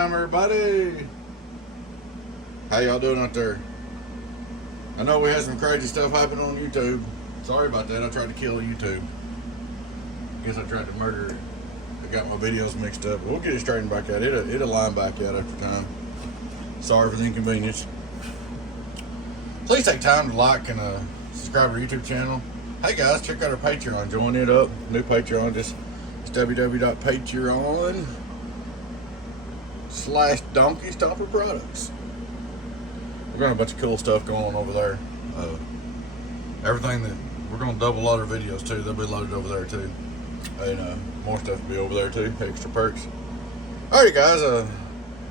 time, everybody. How y'all doing out there? I know we had some crazy stuff happen on YouTube. Sorry about that. I tried to kill YouTube. Guess I tried to murder it. I got my videos mixed up. We'll get it straightened back out. It'll line back out after time. Sorry for the inconvenience. Please take time to like and subscribe to our YouTube channel. Hey guys, check out our Patreon. Join it up. New Patreon. It's www.patreon.com/donkeystomperproducts. We're got a bunch of cool stuff going on over there. Everything that we're going to double load our videos too. They'll be loaded over there too. And more stuff will be over there too. Extra perks. Alright guys,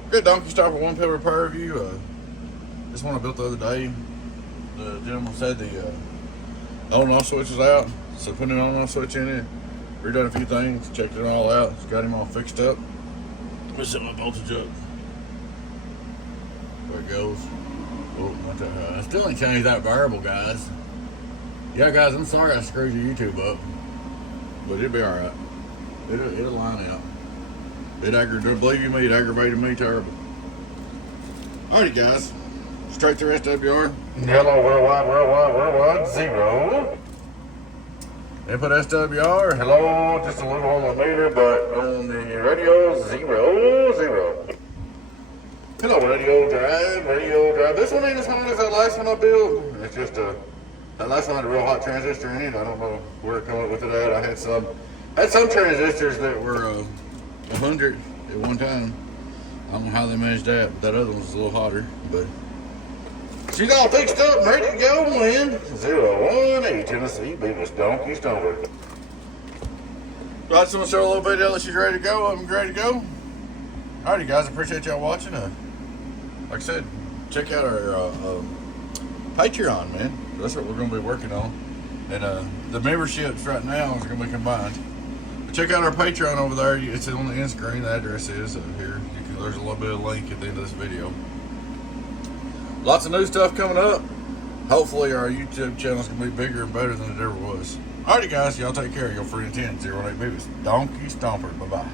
good Donkey Stomper 1Pill repair review. This one I built the other day. The gentleman said the on and off switch was out, so putting an on and off switch in it, redone a few things, checked it all out, got him all fixed up. Let me set my voltage up. There it goes. Oh, I still ain't changed that variable, guys. Yeah, guys, I'm sorry I screwed your YouTube up, but it'll be all right. It'll line out. Believe you me, it aggravated me terrible. Alrighty, guys. Straight through SWR. Hello, worldwide, 0. Input SWR. Hello, just a little on the meter, but on the radio, 0. Hello, radio drive. This one ain't as hot as that last one I built. It's just that last one had a real hot transistor in it. I don't know where it come up with it at. I had some transistors that were 100 at one time. I don't know how they managed that, but that other one was a little hotter. But she's all fixed up and ready to go, man. 018 Tennessee, Beavis Donkey Stomper. So I just want to show a little video that she's ready to go. I'm ready to go. Alrighty, guys, I appreciate y'all watching. Like I said, check out our Patreon, man. That's what we're going to be working on. And the memberships right now is going to be combined. But check out our Patreon over there. It's on the end screen. The address is here. There's a little bit of link at the end of this video. Lots of new stuff coming up. Hopefully our YouTube channel is going to be bigger and better than it ever was. Alrighty, guys, y'all take care. Your friend 10, 08 Beavis Donkey Stomper. Bye-bye.